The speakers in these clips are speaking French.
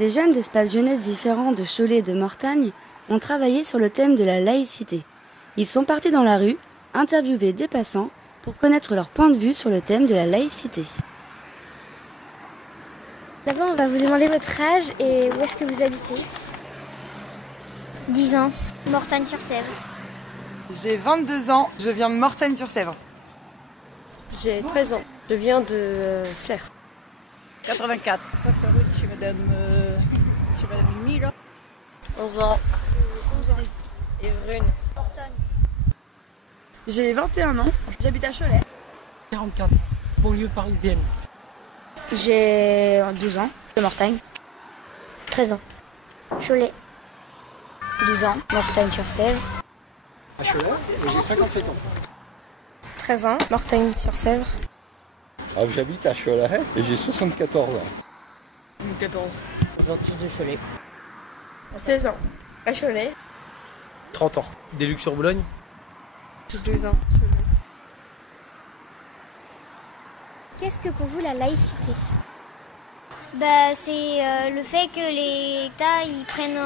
Des jeunes d'espaces jeunesse différents de Cholet et de Mortagne ont travaillé sur le thème de la laïcité. Ils sont partis dans la rue, interviewer des passants pour connaître leur point de vue sur le thème de la laïcité. D'abord, on va vous demander votre âge et où est-ce que vous habitez. 10 ans, Mortagne-sur-Sèvre. J'ai 22 ans, je viens de Mortagne-sur-Sèvre. J'ai 13 ans, je viens de Flers. 84. Face à route, je suis madame Mimi, là. 11 ans. 11 ans. Évrune. Mortagne. J'ai 21 ans, j'habite à Cholet. 44, banlieue parisienne. J'ai 12 ans, de Mortagne. 13 ans. Cholet. 12 ans, Mortagne-sur-Sèvre. À Cholet, et j'ai 57 ans. 13 ans, Mortagne-sur-Sèvre. J'habite à Cholet et j'ai 74 ans. 14. Ventus de Cholet. 16 ans, à Cholet. 30 ans. Des Luxembourg-Boulogne. 12 ans. Qu'est-ce que pour vous la laïcité? C'est le fait que l'État ils prennent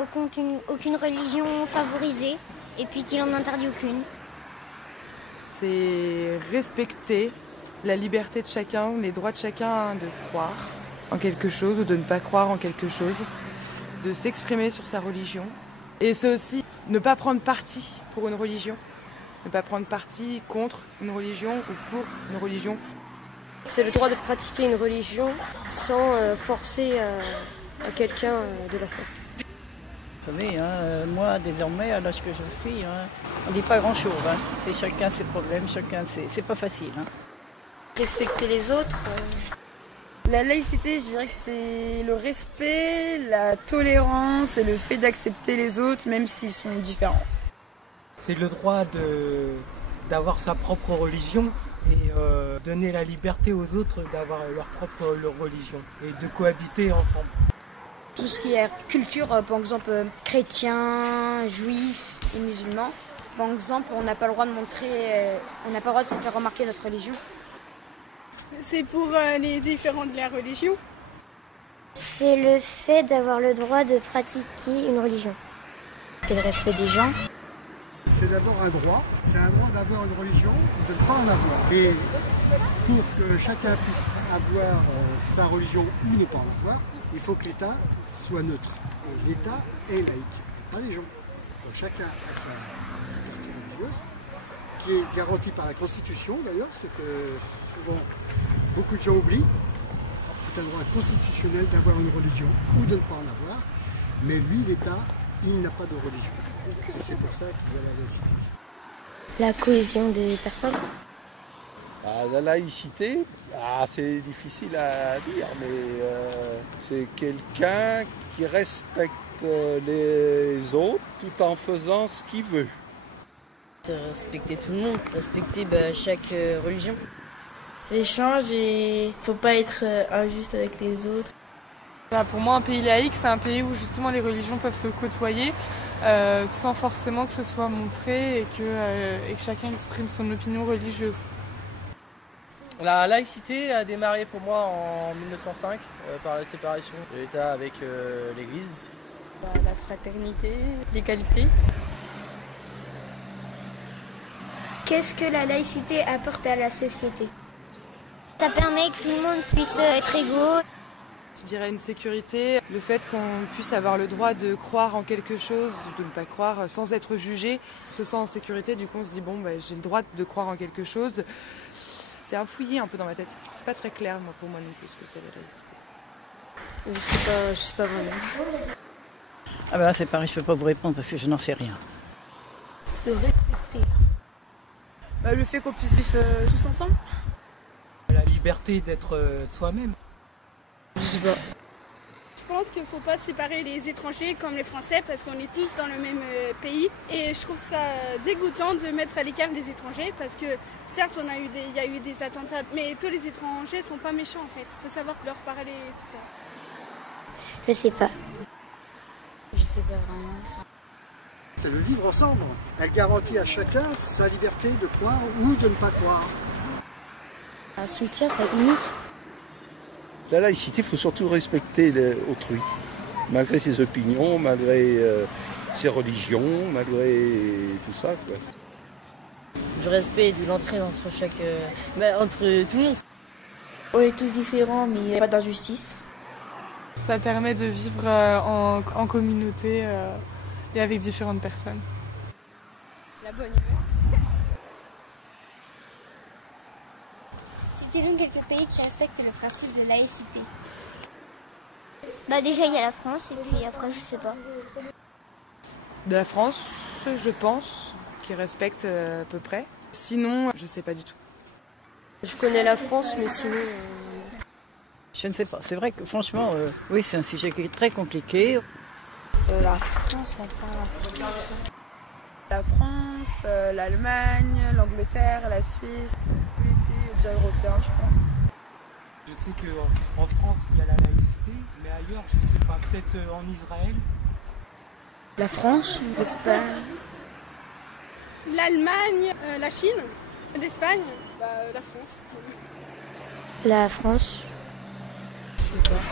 au compte aucune religion favorisée et puis qu'il en interdit aucune. C'est respecter la liberté de chacun, les droits de chacun de croire en quelque chose ou de ne pas croire en quelque chose, de s'exprimer sur sa religion. Et c'est aussi ne pas prendre parti pour une religion, ne pas prendre parti contre une religion ou pour une religion. C'est le droit de pratiquer une religion sans forcer à quelqu'un de la faire. Vous savez, moi, désormais, à l'âge que je suis, on ne dit pas grand-chose. C'est chacun ses problèmes, c'est pas facile. Respecter les autres. La laïcité, je dirais que c'est le respect, la tolérance et le fait d'accepter les autres, même s'ils sont différents. C'est le droit d'avoir sa propre religion et donner la liberté aux autres d'avoir leur propre religion et de cohabiter ensemble. Tout ce qui est culture, par exemple chrétien, juif et musulman. Par exemple, on n'a pas le droit de on n'a pas le droit de se faire remarquer notre religion. C'est pour les différents de la religion. C'est le fait d'avoir le droit de pratiquer une religion. C'est le respect des gens. C'est d'abord un droit, c'est un droit d'avoir une religion ou de ne pas en avoir. Et pour que chacun puisse avoir sa religion ou ne pas en avoir, il faut que l'État soit neutre. Et l'État est laïque, pas les gens. Donc chacun a sa liberté religieuse, qui est garantie par la Constitution d'ailleurs, ce que souvent beaucoup de gens oublient. C'est un droit constitutionnel d'avoir une religion ou de ne pas en avoir, mais lui, l'État, il n'a pas de religion. Et c'est pour ça qu'il y a la laïcité. La cohésion des personnes. La laïcité, c'est difficile à dire, mais c'est quelqu'un qui respecte les autres tout en faisant ce qu'il veut. Respecter tout le monde, respecter chaque religion. L'échange et faut pas être injuste avec les autres. Pour moi, un pays laïque, c'est un pays où justement les religions peuvent se côtoyer sans forcément que ce soit montré et que chacun exprime son opinion religieuse. La laïcité a démarré pour moi en 1905 par la séparation de l'État avec l'Église. La fraternité, l'égalité. Qu'est-ce que la laïcité apporte à la société? Ça permet que tout le monde puisse être égaux. Je dirais une sécurité, le fait qu'on puisse avoir le droit de croire en quelque chose, de ne pas croire sans être jugé, on se sent en sécurité, du coup on se dit j'ai le droit de croire en quelque chose. C'est un fouillis un peu dans ma tête, c'est pas très clair pour moi non plus ce que c'est la laïcité. Je sais pas vraiment. C'est pareil, je peux pas vous répondre parce que je n'en sais rien. Se respecter. Le fait qu'on puisse vivre tous ensemble. La liberté d'être soi-même. Je sais pas. Je pense qu'il ne faut pas séparer les étrangers comme les Français parce qu'on est tous dans le même pays. Et je trouve ça dégoûtant de mettre à l'écart les étrangers parce que certes il y a eu des attentats, mais tous les étrangers sont pas méchants en fait. Il faut savoir leur parler et tout ça. Je sais pas. Je sais pas vraiment. C'est le vivre ensemble. Elle garantit à chacun sa liberté de croire ou de ne pas croire. Un soutien, ça unit. La laïcité, il faut surtout respecter autrui, malgré ses opinions, malgré ses religions, malgré tout ça, quoi. Du respect et de l'entraide entre entre tout le monde. On est tous différents, mais il n'y a pas d'injustice. Ça permet de vivre en communauté et avec différentes personnes. La bonne humeur. Citez-nous quelques pays qui respectent le principe de laïcité. Bah déjà il y a la France et puis après je sais pas. De la France, je pense, qui respecte à peu près. Sinon, je sais pas du tout. Je connais la France, mais sinon... Je ne sais pas. C'est vrai que franchement, oui, c'est un sujet qui est très compliqué. La France, elle parle. La France, l'Allemagne, l'Angleterre, la Suisse, tous les pays déjà européens, je pense. Je sais qu'en France, il y a la laïcité, mais ailleurs, je ne sais pas, peut-être en Israël. La France, l'Espagne. L'Allemagne, la Chine, l'Espagne, la France. La France. Je sais pas.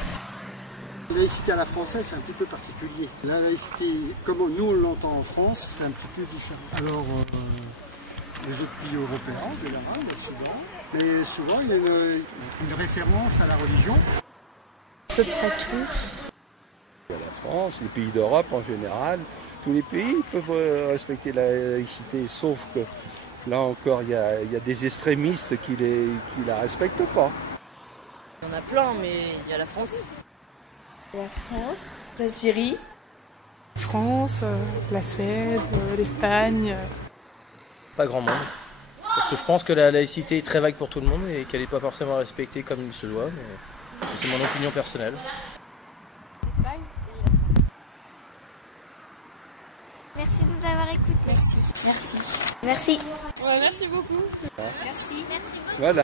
La laïcité à la française, c'est un petit peu particulier. La laïcité, comme nous on l'entend en France, c'est un petit peu différent. Alors, les autres pays européens, de l'Inde, l'Occident, mais souvent il y a une référence à la religion. À peu près tout. La France, les pays d'Europe en général, tous les pays peuvent respecter la laïcité, sauf que là encore, il y a des extrémistes qui la respectent pas. Il y en a plein, mais il y a la France. La France. L'Algérie. France, la Suède, l'Espagne. Pas grand monde. Parce que je pense que la laïcité est très vague pour tout le monde et qu'elle n'est pas forcément respectée comme il se doit. Mais c'est mon opinion personnelle. L'Espagne et la France. Merci de nous avoir écoutés. Merci. Merci. Ouais, merci beaucoup. Merci. Voilà.